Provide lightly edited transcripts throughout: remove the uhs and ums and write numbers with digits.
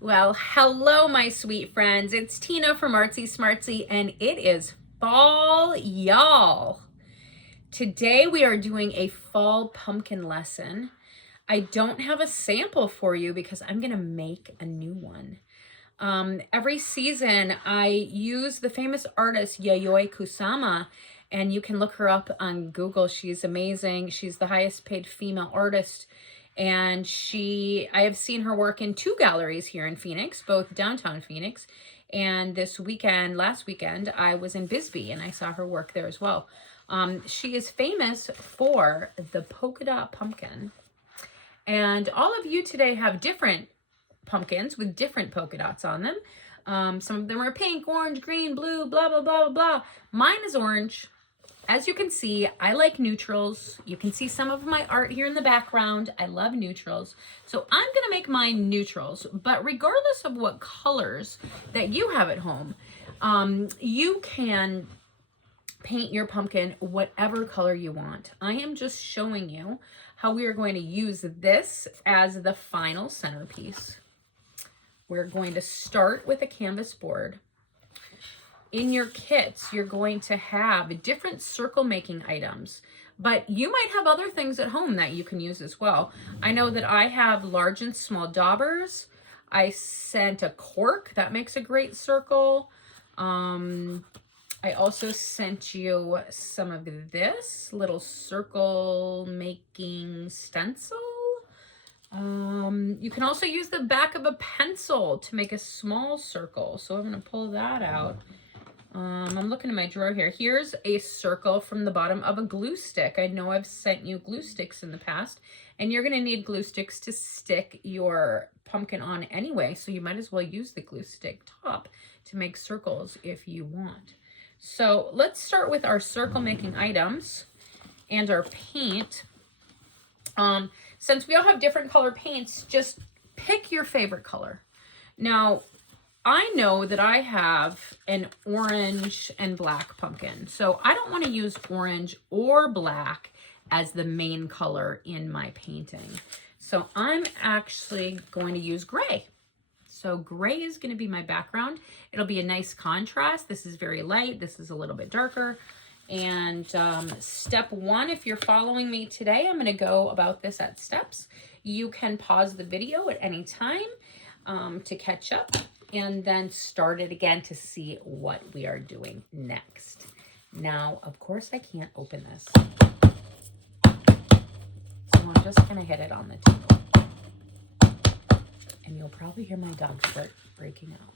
Well, hello, my sweet friends. It's Tina from Artsy Smartsy, and it is fall, y'all. Today we are doing a fall pumpkin lesson. I don't have a sample for you because I'm going to make a new one. Every season I use the famous artist Yayoi Kusama, and you can look her up on Google. She's amazing. She's the highest paid female artist, and I have seen her work in two galleries here in Phoenix, both downtown Phoenix, and last weekend, I was in Bisbee and I saw her work there as well. She is famous for the polka dot pumpkin, and all of you today have different pumpkins with different polka dots on them. Some of them are pink, orange, green, blue, blah, blah, blah, blah, blah. Mine is orange. As you can see, I like neutrals. You can see some of my art here in the background. I love neutrals. So I'm gonna make mine neutrals, but regardless of what colors that you have at home, you can paint your pumpkin whatever color you want. I am just showing you how we are going to use this as the final centerpiece. We're going to start with a canvas board. In your kits, you're going to have different circle making items, but you might have other things at home that you can use as well. I know that I have large and small daubers. I sent a cork that makes a great circle. I also sent you some of this little circle making stencil. You can also use the back of a pencil to make a small circle. So I'm going to pull that out. I'm looking in my drawer here. Here's a circle from the bottom of a glue stick. I know I've sent you glue sticks in the past, and you're going to need glue sticks to stick your pumpkin on anyway. So you might as well use the glue stick top to make circles if you want. So let's start with our circle making items and our paint. Since we all have different color paints, just pick your favorite color. Now, I know that I have an orange and black pumpkin, so I don't want to use orange or black as the main color in my painting. So I'm actually going to use gray. So gray is going to be my background. It'll be a nice contrast. This is very light. This is a little bit darker. And step one, if you're following me today, I'm going to go about this at steps. You can pause the video at any time to catch up, and then start it again to see what we are doing next. Now, of course, I can't open this, so I'm just going to hit it on the table. And you'll probably hear my dog start breaking out.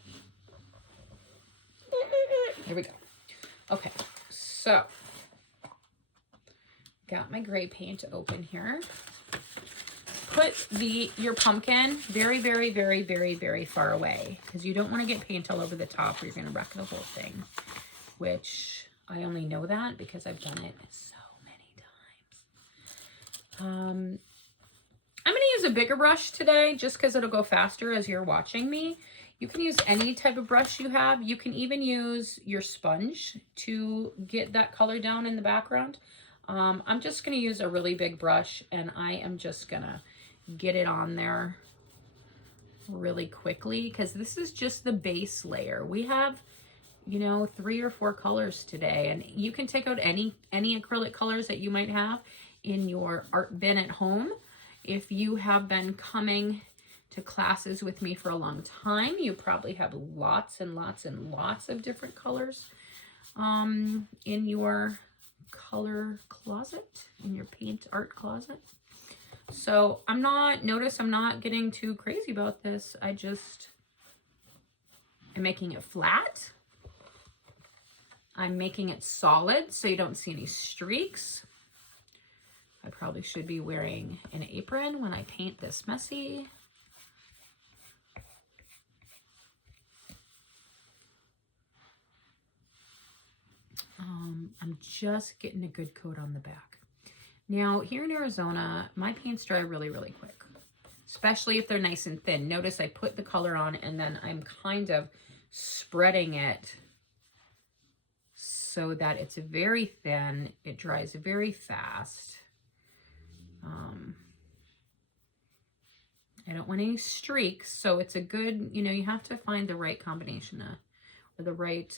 Here we go. Okay, so got my gray paint open here. Put your pumpkin very, very, very, very, very far away, because you don't want to get paint all over the top or you're going to wreck the whole thing, which I only know that because I've done it so many times. I'm going to use a bigger brush today just because it'll go faster as you're watching me. You can use any type of brush you have. You can even use your sponge to get that color down in the background. I'm just going to use a really big brush, and I am just going to get it on there really quickly because this is just the base layer. We have, 3 or 4 colors today, and you can take out any acrylic colors that you might have in your art bin at home. If you have been coming to classes with me for a long time, you probably have lots and lots and lots of different colors in your color closet, in your paint art closet. So notice I'm not getting too crazy about this. I just am making it flat. I'm making it solid so you don't see any streaks. I probably should be wearing an apron when I paint this messy. I'm just getting a good coat on the back. Now, here in Arizona, my paints dry really, really quick, especially if they're nice and thin. Notice I put the color on and then I'm kind of spreading it so that it's very thin. It dries very fast. I don't want any streaks, so it's a good, you know, you have to find the right combination or the right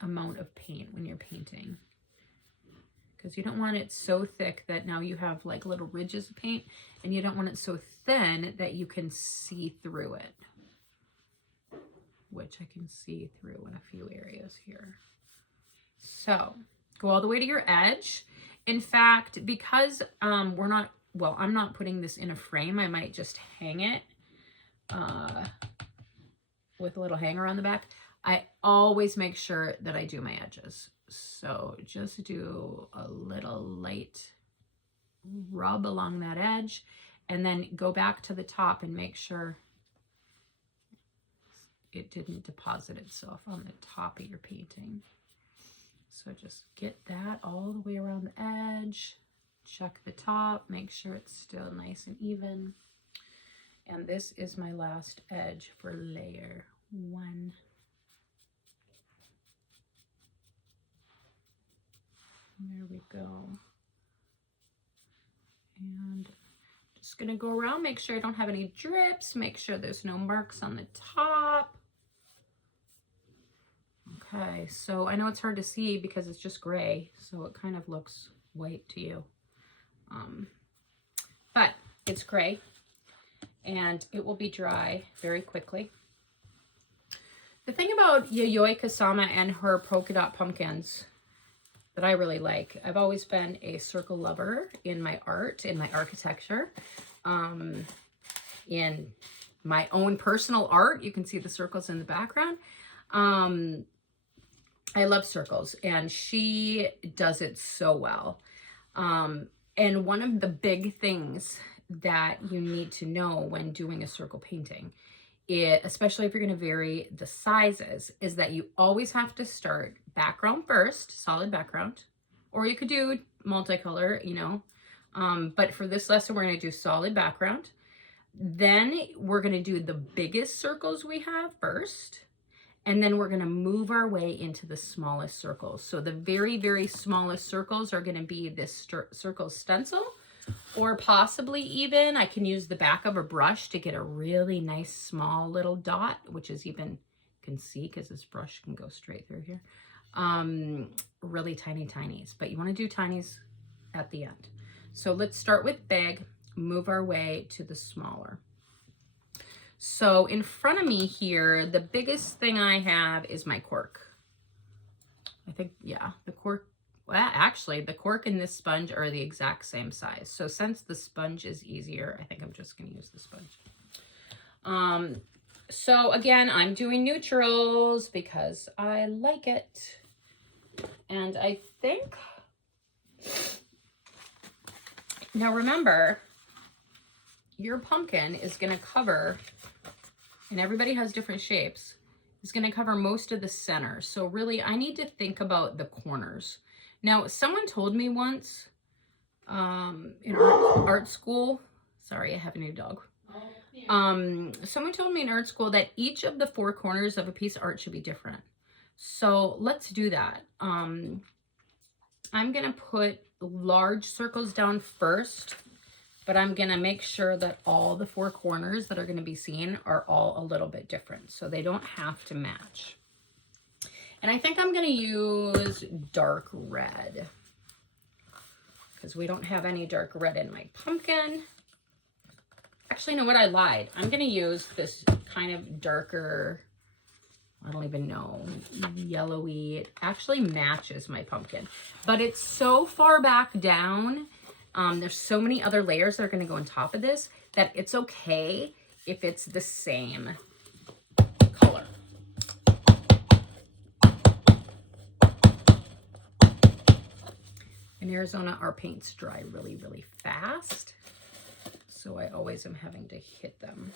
amount of paint when you're painting. Because you don't want it so thick that now you have like little ridges of paint, and you don't want it so thin that you can see through it, which I can see through in a few areas here. So go all the way to your edge. In fact, because I'm not putting this in a frame, I might just hang it with a little hanger on the back. I always make sure that I do my edges. So just do a little light rub along that edge, and then go back to the top and make sure it didn't deposit itself on the top of your painting. So just get that all the way around the edge, check the top, make sure it's still nice and even. And this is my last edge for layer 1. There we go. And just gonna go around, make sure I don't have any drips, make sure there's no marks on the top. Okay, so I know it's hard to see because it's just gray, so it kind of looks white to you. But it's gray, and it will be dry very quickly. The thing about Yayoi Kusama and her polka dot pumpkins that I really like, I've always been a circle lover in my art, in my architecture, in my own personal art. You can see the circles in the background. I love circles, and she does it so well. And one of the big things that you need to know when doing a circle painting, especially if you're going to vary the sizes, is that you always have to start background first, solid background, or you could do multicolor, you know. But for this lesson, we're going to do solid background. Then we're going to do the biggest circles we have first. And then we're going to move our way into the smallest circles. So the very, very smallest circles are going to be this circle stencil, or possibly even I can use the back of a brush to get a really nice small little dot, which is even, you can see because this brush can go straight through here. Really tiny tinies, but you want to do tinies at the end. So let's start with big, move our way to the smaller. So in front of me here, the biggest thing I have is my cork. I think, yeah, the cork, well, actually the cork and this sponge are the exact same size. So since the sponge is easier, I think I'm just going to use the sponge. So again, I'm doing neutrals because I like it. And I think, now remember, your pumpkin is going to cover, and everybody has different shapes, is going to cover most of the center. So really, I need to think about the corners. Now, someone told me once in art school, sorry, I have a new dog. Someone told me in art school that each of the 4 corners of a piece of art should be different. So let's do that. I'm going to put large circles down first, but I'm going to make sure that all the 4 corners that are going to be seen are all a little bit different, so they don't have to match. And I think I'm going to use dark red because we don't have any dark red in my pumpkin. Actually, you know what? I lied. I'm going to use this kind of darker, I don't even know, yellowy. It actually matches my pumpkin, but it's so far back down. There's so many other layers that are going to go on top of this that it's okay if it's the same color. In Arizona, our paints dry really, really fast, so I always am having to hit them.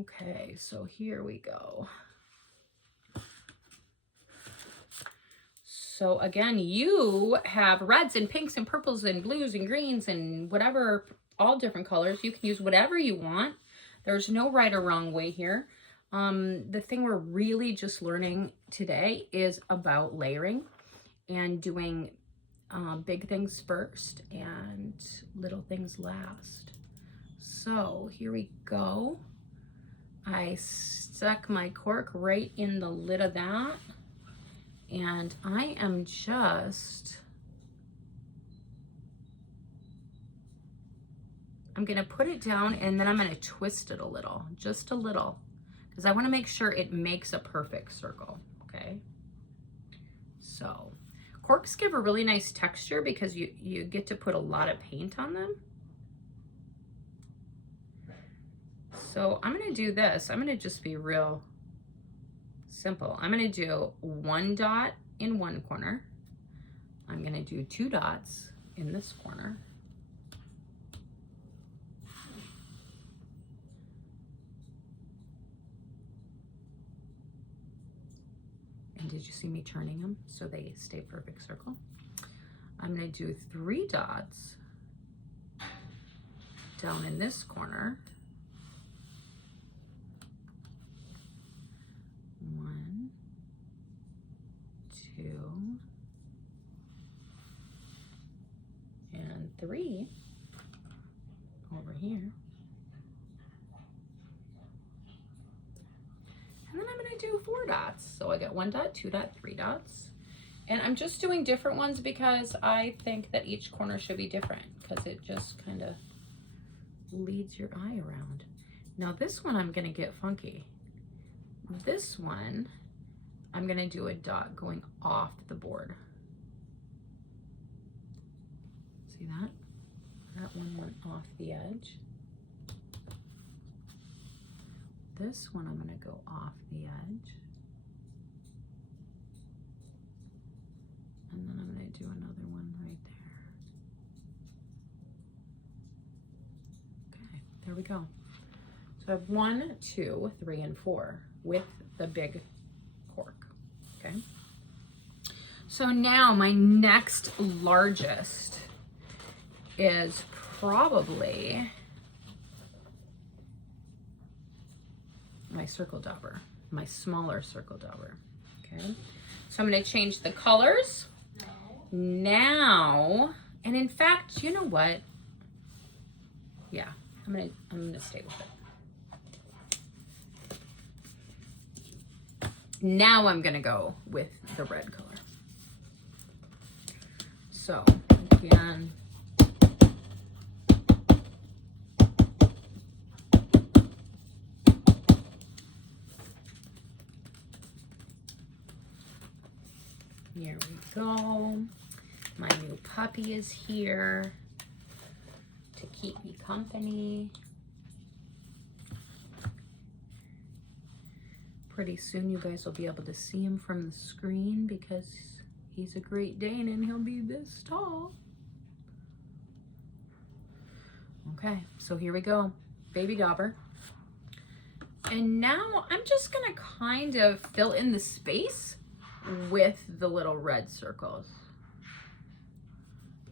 Okay, so here we go. So again, you have reds and pinks and purples and blues and greens and whatever, all different colors. You can use whatever you want. There's no right or wrong way here. The thing we're really just learning today is about layering and doing big things first and little things last. So here we go. I stuck my cork right in the lid of that, and I am I'm gonna put it down, and then I'm gonna twist it a little, just a little, because I wanna make sure it makes a perfect circle, okay? So corks give a really nice texture because you get to put a lot of paint on them. So I'm gonna do this. I'm gonna just be real simple. I'm gonna do 1 dot in one corner. I'm gonna do 2 dots in this corner. And did you see me turning them so they stay perfect circle? I'm gonna do 3 dots down in this corner. 1, 2, and 3 over here. And then I'm gonna do 4 dots. So I got 1 dot, 2 dot, 3 dots. And I'm just doing different ones because I think that each corner should be different, because it just kind of leads your eye around. Now this one I'm gonna get funky. This one, I'm gonna do a dot going off the board. See that? That one went off the edge. This one I'm gonna go off the edge. And then I'm gonna do another one right there. Okay, there we go. So I have 1, 2, 3, and 4 with the big cork, okay? So now my next largest is probably my circle dauber, my smaller circle dauber, okay? So I'm gonna change the colors now, and in fact, you know what? Yeah, I'm gonna stay with it. Now I'm gonna go with the red color. So again, here we go. My new puppy is here to keep me company. Pretty soon you guys will be able to see him from the screen because he's a Great Dane and he'll be this tall. Okay, so here we go, baby dauber. And now I'm just gonna kind of fill in the space with the little red circles.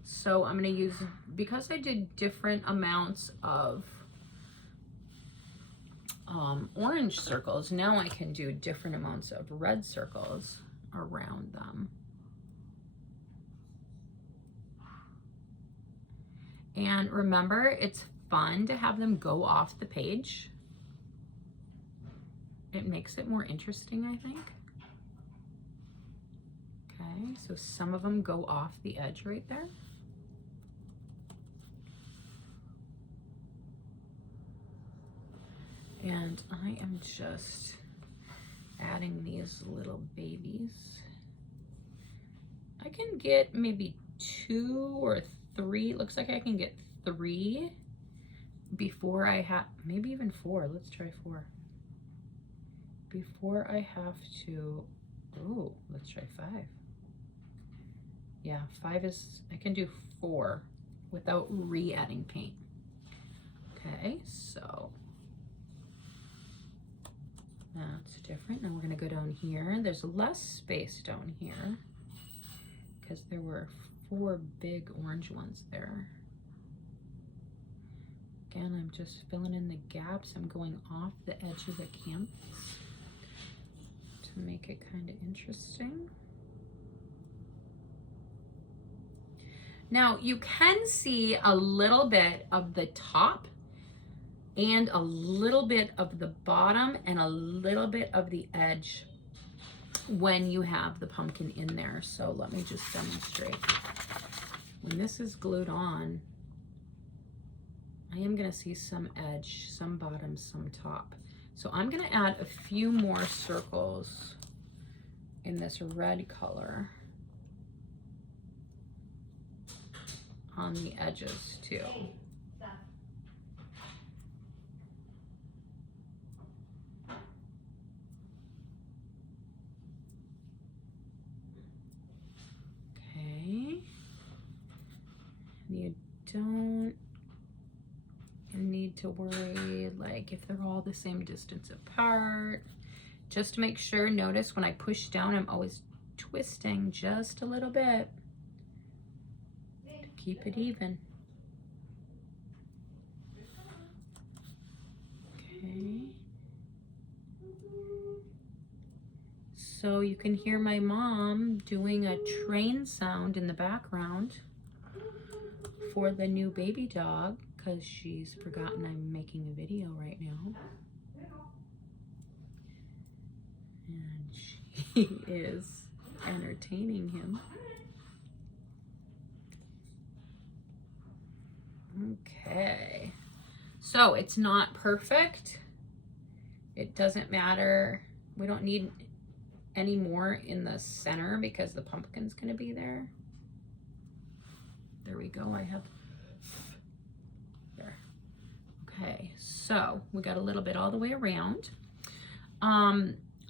So I'm gonna use, because I did different amounts of orange circles, now I can do different amounts of red circles around them. And remember, it's fun to have them go off the page. It makes it more interesting, I think. Okay, so some of them go off the edge right there. And I am just adding these little babies. I can get maybe 2 or 3. It looks like I can get 3 before I have, maybe even 4. Let's try 4. Before I have to, oh, let's try 5. Yeah, 5 is, I can do 4 without re-adding paint. Okay, so that's different. Now we're gonna go down here. There's less space down here because there were 4 big orange ones there. Again, I'm just filling in the gaps. I'm going off the edge of the canvas to make it kind of interesting. Now you can see a little bit of the top and a little bit of the bottom and a little bit of the edge when you have the pumpkin in there. So let me just demonstrate. When this is glued on, I am going to see some edge, some bottom, some top. So I'm going to add a few more circles in this red color on the edges too. Okay. You don't need to worry like if they're all the same distance apart. Just to make sure, notice when I push down, I'm always twisting just a little bit to keep it even. Okay. So you can hear my mom doing a train sound in the background for the new baby dog because she's forgotten I'm making a video right now. And she is entertaining him. Okay. So it's not perfect. It doesn't matter. We don't need any more in the center because the pumpkin's going to be there. There we go. I have there. Okay, so we got a little bit all the way around.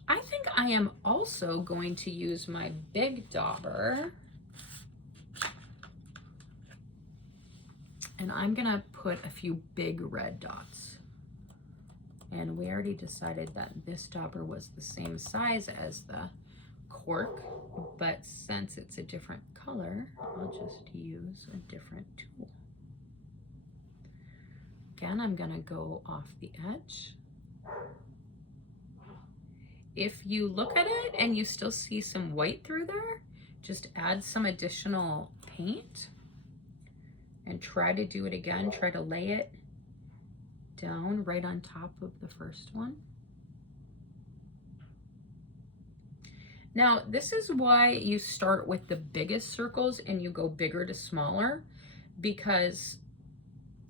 I think I am also going to use my big dauber, and I'm gonna put a few big red dots. And we already decided that this dauber was the same size as the cork, but since it's a different color, I'll just use a different tool. Again, I'm gonna go off the edge. If you look at it and you still see some white through there, just add some additional paint and try to do it again. Try to lay it down right on top of the first one. Now, this is why you start with the biggest circles and you go bigger to smaller, because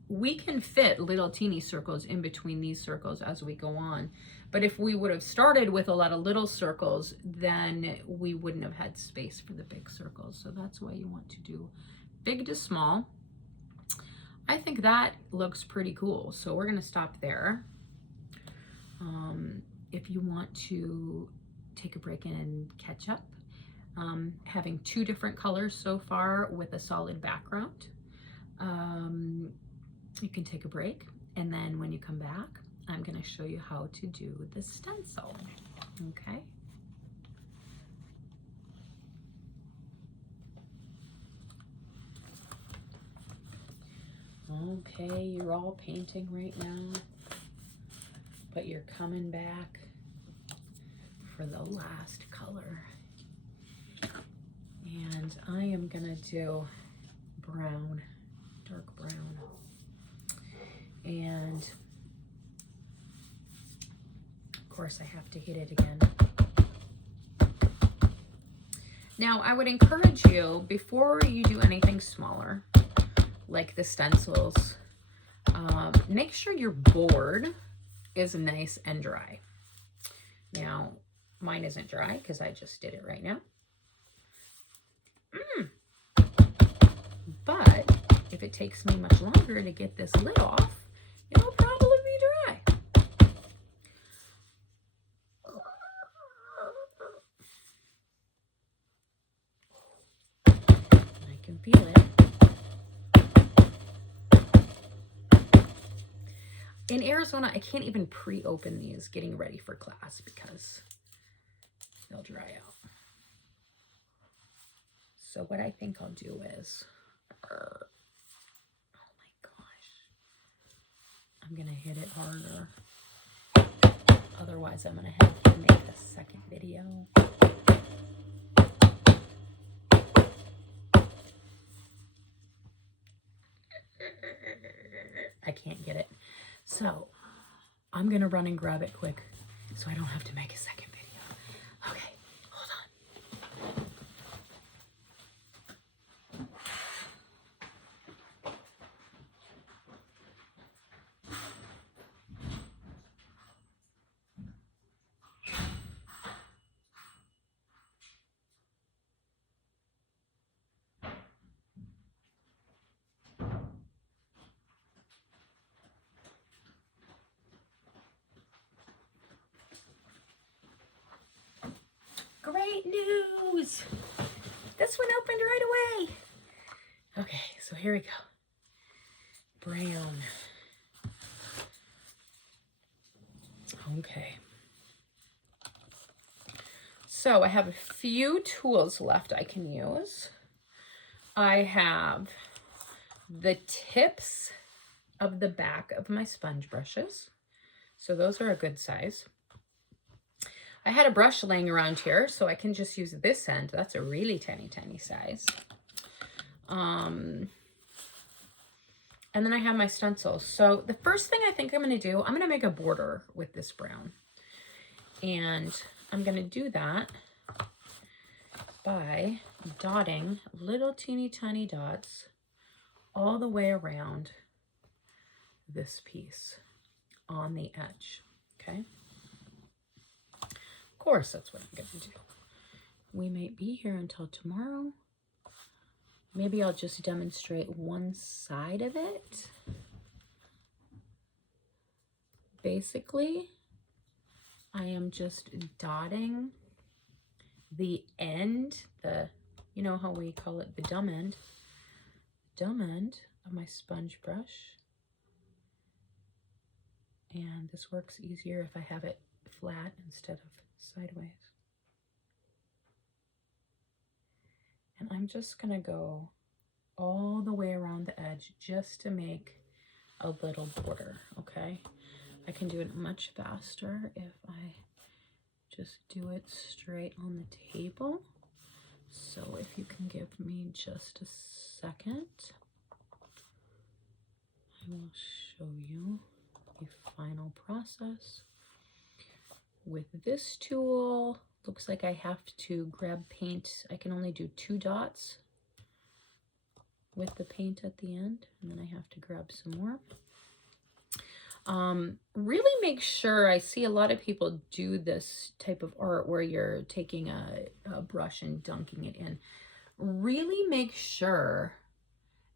we can fit little teeny circles in between these circles as we go on. But if we would have started with a lot of little circles, then we wouldn't have had space for the big circles. So that's why you want to do big to small. I think that looks pretty cool. So we're gonna stop there. If you want to take a break and catch up, having two different colors so far with a solid background, you can take a break, and then when you come back, I'm going to show you how to do the stencil. Okay. Okay, you're all painting right now, but you're coming back for the last color. And I am going to do brown, dark brown. And of course I have to hit it again. Now I would encourage you, before you do anything smaller, like the stencils, make sure your board is nice and dry. Now, mine isn't dry because I just did it right now. But if it takes me much longer to get this lid off, it'll probably be dry. I can feel it. In Arizona, I can't even pre-open these getting ready for class because they'll dry out. So what I think I'll do is, oh my gosh, I'm gonna hit it harder. Otherwise, I'm gonna have to make a second video. I can't get it. So I'm gonna run and grab it quick so I don't have to make a second video. Okay, hold on. Great news! This one opened right away. Okay, so here we go. Brown. Okay. So I have a few tools left I can use. I have the tips of the back of my sponge brushes. So those are a good size. I had a brush laying around here, so I can just use this end. That's a really tiny, tiny size. And then I have my stencils. So the first thing I think I'm gonna do, I'm gonna make a border with this brown. And I'm gonna do that by dotting little teeny tiny dots all the way around this piece on the edge, okay? Of course, that's what I'm gonna do. We might be here until tomorrow. Maybe I'll just demonstrate one side of it. Basically, I am just dotting the end, you know how we call it the dumb end of my sponge brush. And this works easier if I have it flat instead of sideways. And I'm just gonna go all the way around the edge just to make a little border, okay? I can do it much faster if I just do it straight on the table. So if you can give me just a second, I will show you the final process. With this tool, looks like I have to grab paint. I can only do 2 dots with the paint at the end, and then I have to grab some more. Really make sure, I see a lot of people do this type of art where you're taking a brush and dunking it in. Really make sure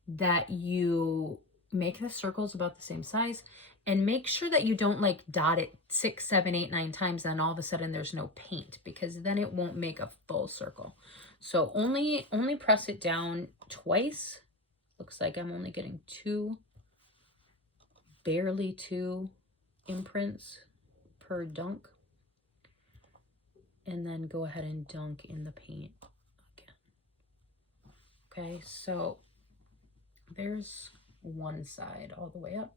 that you make the circles about the same size, and make sure that you don't like dot it 6, 7, 8, 9 times, and all of a sudden there's no paint, because then it won't make a full circle. So only press it down twice. Looks like I'm only getting barely 2 imprints per dunk. And then go ahead and dunk in the paint again. Okay, so there's one side all the way up.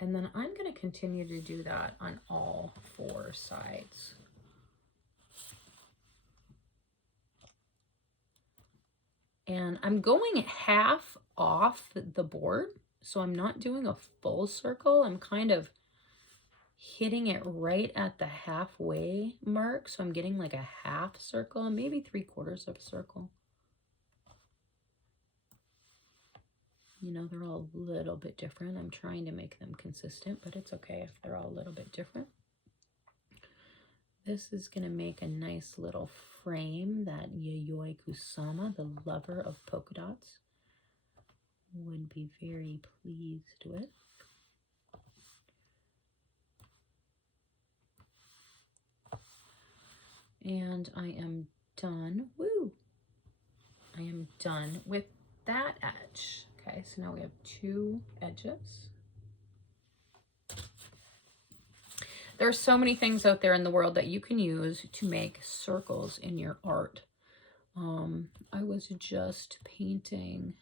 And then I'm going to continue to do that on all 4 sides. And I'm going half off the board, so I'm not doing a full circle. I'm kind of hitting it right at the halfway mark, so I'm getting like a half circle, maybe 3/4 of a circle. You know, they're all a little bit different. I'm trying to make them consistent, but it's okay if they're all a little bit different. This is going to make a nice little frame that Yayoi Kusama, the lover of polka dots, would be very pleased with. And I am done. Woo! I am done with that edge. Okay, so now we have 2 edges. There are so many things out there in the world that you can use to make circles in your art. I was just painting,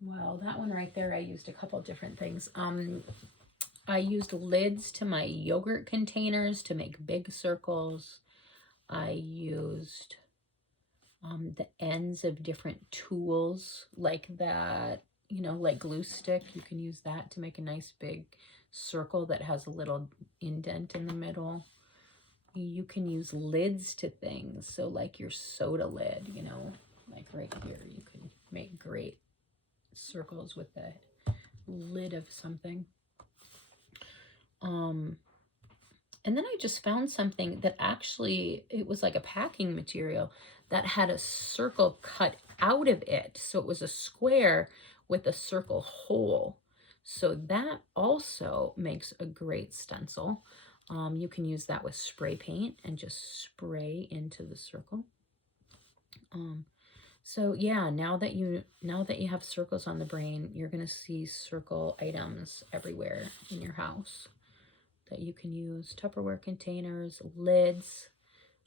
well, that one right there, I used a couple different things. I used lids to my yogurt containers to make big circles. I used the ends of different tools like that you know, like glue stick, you can use that to make a nice big circle that has a little indent in the middle. You can use lids to things. So like your soda lid, you know, like right here, you can make great circles with the lid of something. And then I just found something that actually, it was like a packing material that had a circle cut out of it. So it was a square with a circle hole. So that also makes a great stencil. You can use that with spray paint and just spray into the circle. So yeah, now that you have circles on the brain, you're gonna see circle items everywhere in your house that you can use. Tupperware containers, lids.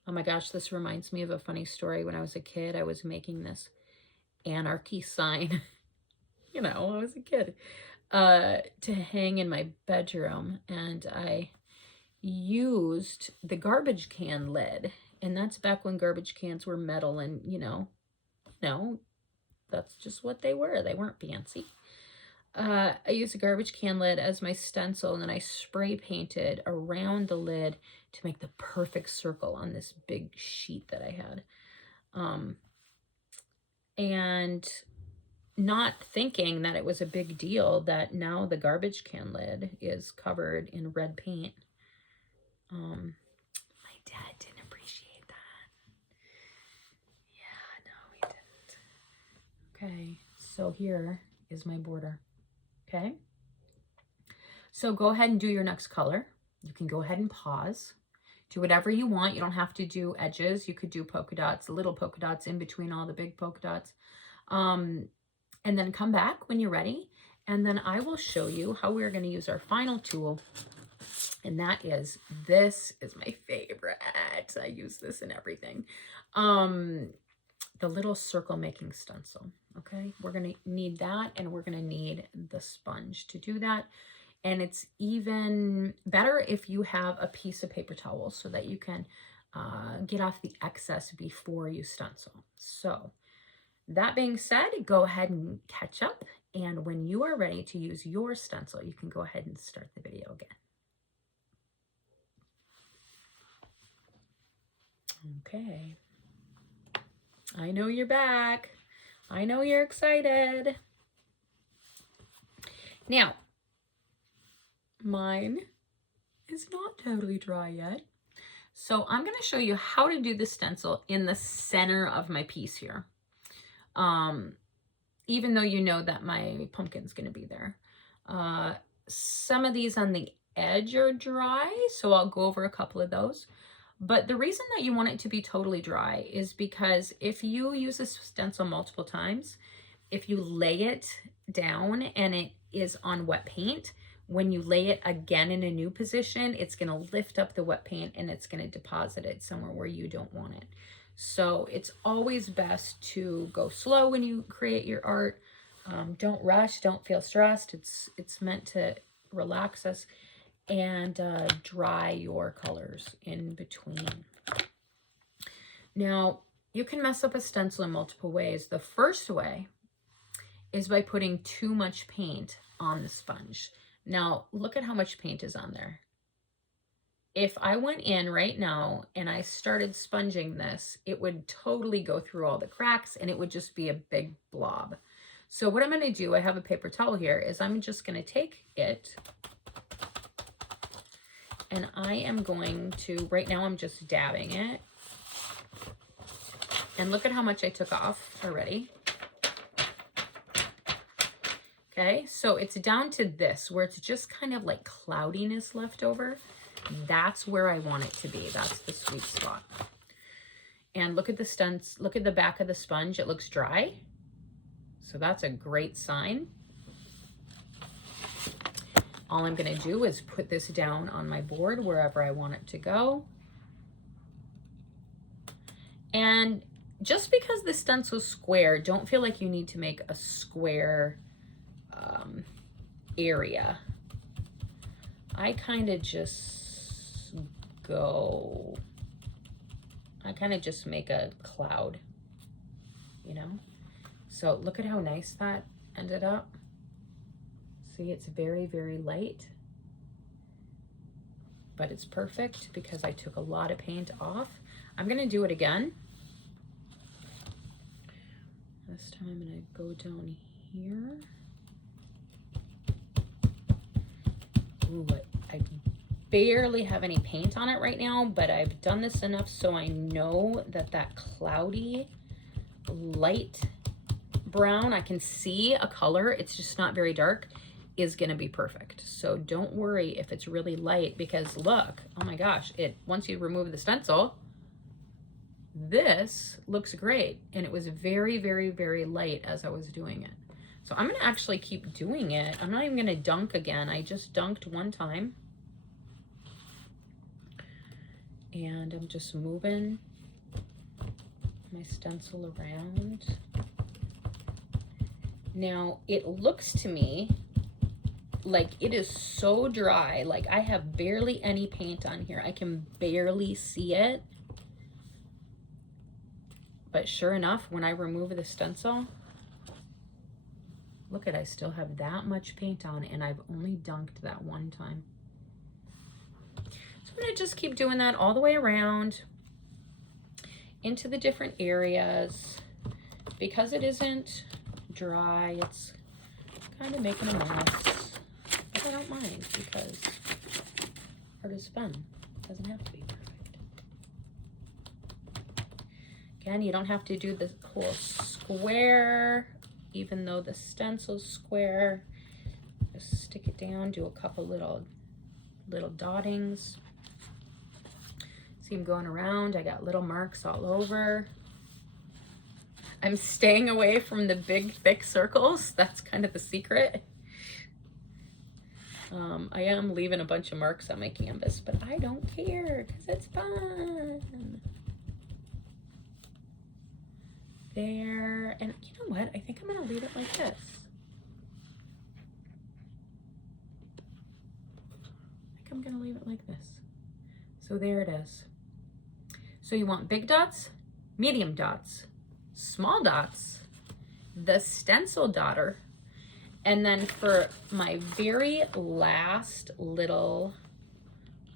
Oh my gosh, this reminds me of a funny story. When I was a kid, I was making this anarchy sign. You know, I was a kid, to hang in my bedroom, and I used the garbage can lid. And that's back when garbage cans were metal, and you know, that's just what they were. They weren't fancy. I used a garbage can lid as my stencil, and then I spray painted around the lid to make the perfect circle on this big sheet that I had. And not thinking that it was a big deal that now the garbage can lid is covered in red paint. My dad didn't appreciate that. Yeah, no, he didn't. Okay, so here is my border. Okay, so go ahead and do your next color. You can go ahead and pause. Do whatever you want. You don't have to do edges. You could do polka dots, little polka dots in between all the big polka dots. And then come back when you're ready. And then I will show you how we're going to use our final tool. And that is, this is my favorite. I use this in everything. The little circle making stencil. Okay, we're going to need that, and we're going to need the sponge to do that. And it's even better if you have a piece of paper towel so that you can get off the excess before you stencil. So that being said, go ahead and catch up. And when you are ready to use your stencil, you can go ahead and start the video again. Okay. I know you're back. I know you're excited. Now, mine is not totally dry yet. So I'm going to show you how to do the stencil in the center of my piece here. Even though you know that my pumpkin's going to be there. Some of these on the edge are dry, so I'll go over a couple of those. But the reason that you want it to be totally dry is because if you use this stencil multiple times, if you lay it down and it is on wet paint, when you lay it again in a new position, it's going to lift up the wet paint and it's going to deposit it somewhere where you don't want it. So it's always best to go slow when you create your art. Don't rush, don't feel stressed. It's meant to relax us and dry your colors in between. Now, you can mess up a stencil in multiple ways. The first way is by putting too much paint on the sponge. Now, look at how much paint is on there. If I went in right now and I started sponging this, it would totally go through all the cracks and it would just be a big blob. So what I'm going to do, I have a paper towel here, is I'm just going to take it and I am going to, right now I'm just dabbing it. And look at how much I took off already. Okay, so it's down to this, where it's just kind of like cloudiness left over. That's where I want it to be. That's the sweet spot. And look at the stunts. Look at the back of the sponge. It looks dry. So that's a great sign. All I'm going to do is put this down on my board wherever I want it to go. And just because the stencil's square, don't feel like you need to make a square area. I kind of just make a cloud, you know? So look at how nice that ended up. See, it's very, very light, but it's perfect because I took a lot of paint off. I'm gonna do it again. This time I'm gonna go down here. Ooh, I barely have any paint on it right now, but I've done this enough so I know that that cloudy light brown, I can see a color, it's just not very dark, is gonna be perfect. So don't worry if it's really light, because look, oh my gosh, once you remove the stencil, this looks great. And it was very, very, very light as I was doing it. So I'm gonna actually keep doing it. I'm not even gonna dunk again. I just dunked one time. And I'm just moving my stencil around. Now, it looks to me like it is so dry. Like I have barely any paint on here. I can barely see it. But sure enough, when I remove the stencil, look I still have that much paint on, and I've only dunked that one time. So I'm gonna just keep doing that all the way around into the different areas. Because it isn't dry, it's kind of making a mess, but I don't mind because art is fun. It doesn't have to be perfect. Again, you don't have to do the whole square, even though the stencil's square. Just stick it down, do a couple little dottings. See them going around. I got little marks all over. I'm staying away from the big, thick circles. That's kind of the secret. I am leaving a bunch of marks on my canvas, but I don't care because it's fun. There, and you know what? I think I'm gonna leave it like this. I think I'm gonna leave it like this. So there it is. So you want big dots, medium dots, small dots, the stencil dotter, and then for my very last little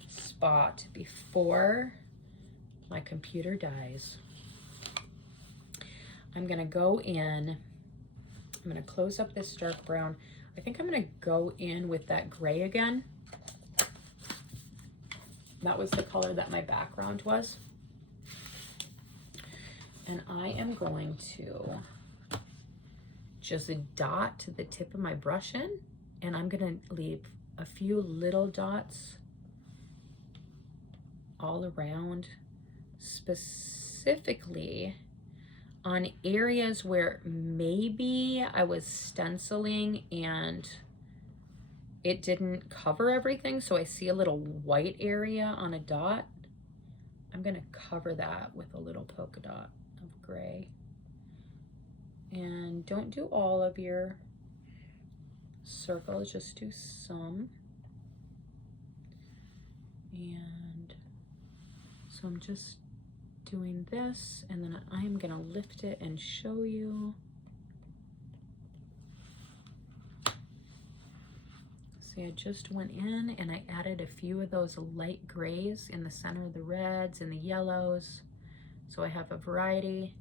spot before my computer dies, I'm gonna go in, I'm gonna close up this dark brown. I think I'm gonna go in with that gray again. That was the color that my background was. And I am going to just dot to the tip of my brush in, and I'm gonna leave a few little dots all around, specifically on areas where maybe I was stenciling and it didn't cover everything. So I see a little white area on a dot. I'm gonna cover that with a little polka dot of gray. And don't do all of your circles, just do some. And so I'm just doing this, and then I'm gonna lift it and show you. See, I just went in and I added a few of those light grays in the center of the reds and the yellows. So I have a variety.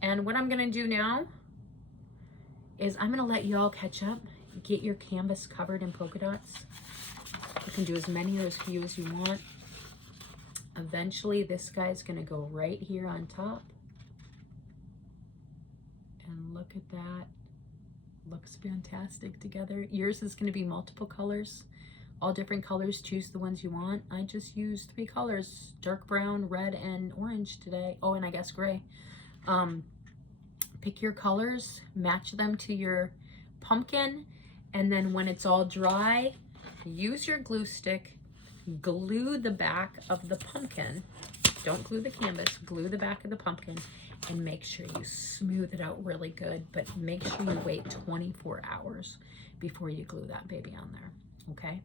And what I'm gonna do now is I'm gonna let y'all catch up, get your canvas covered in polka dots. You can do as many or as few as you want. Eventually this guy's gonna go right here on top. And look at that, looks fantastic together. Yours is gonna be multiple colors, all different colors. Choose the ones you want. I just used 3 colors, dark brown, red, and orange today. Oh, and I guess gray. Pick your colors, match them to your pumpkin, and then when it's all dry, use your glue stick, glue the back of the pumpkin. Don't glue the canvas, glue the back of the pumpkin, and make sure you smooth it out really good, but make sure you wait 24 hours before you glue that baby on there, okay?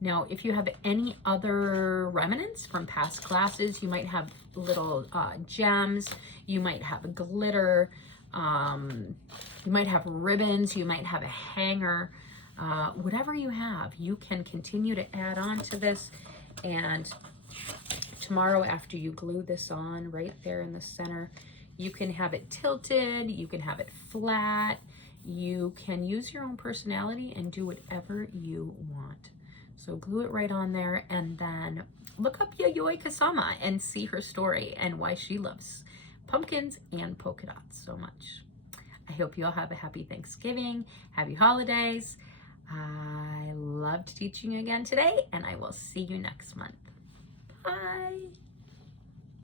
Now, if you have any other remnants from past classes, you might have little gems, you might have glitter, you might have ribbons, you might have a hanger. whatever you have, you can continue to add on to this. And tomorrow, after you glue this on right there in the center, you can have it tilted, you can have it flat, you can use your own personality and do whatever you want. So glue it right on there, and then look up Yayoi Kusama and see her story and why she loves pumpkins and polka dots so much. I hope you all have a happy Thanksgiving, happy holidays. I loved teaching you again today, and I will see you next month. Bye.